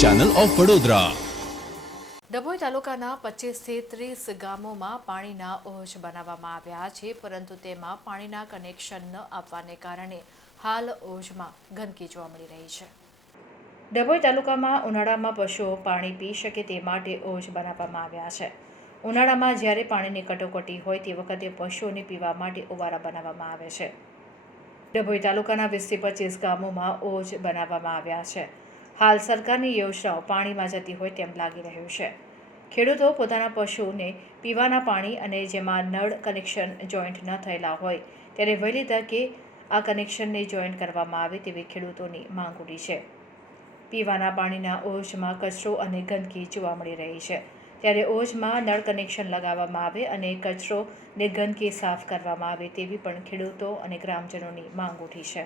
Channel of Vadodara Dabhoi તાલુકાના પચીસથી ત્રીસ ગામોમાં પાણીના ઓજ બનાવવામાં આવ્યા છે પરંતુ તેમાં પાણીના કનેક્શન ન આપવાને કારણે હાલ ઓજમાં ગંદકી જોવા મળી રહી છે. ડભોઈ તાલુકામાં ઉનાળામાં પશુઓ પાણી પી શકે તે માટે ઓજ બનાવવામાં આવ્યા છે. ઉનાળામાં જ્યારે પાણીની કટોકટી હોય તે વખતે પશુઓને પીવા માટે ઓવારા બનાવવામાં આવે છે. ડભોઈ તાલુકાના વીસથી પચીસ ગામોમાં ઓજ બનાવવામાં આવ્યા છે. હાલ સરકારની યોજનાઓ પાણીમાં જતી હોય તેમ લાગી રહ્યું છે. ખેડૂતો પોતાના પશુઓને પીવાના પાણી અને જેમાં નળ કનેક્શન જોઈન્ટ ન થયેલા હોય ત્યારે વહેલી તકે આ કનેક્શનને જોઈન્ટ કરવામાં આવે તેવી ખેડૂતોની માંગ ઉઠી છે. પીવાના પાણીના ઓજમાં કચરો અને ગંદકી જોવા મળી રહી છે. ત્યારે ઓજમાં નળ કનેક્શન લગાવવામાં આવે અને કચરો ને ગંદકી સાફ કરવામાં આવે તેવી પણ ખેડૂતો અને ગ્રામજનોની માંગ ઉઠી છે.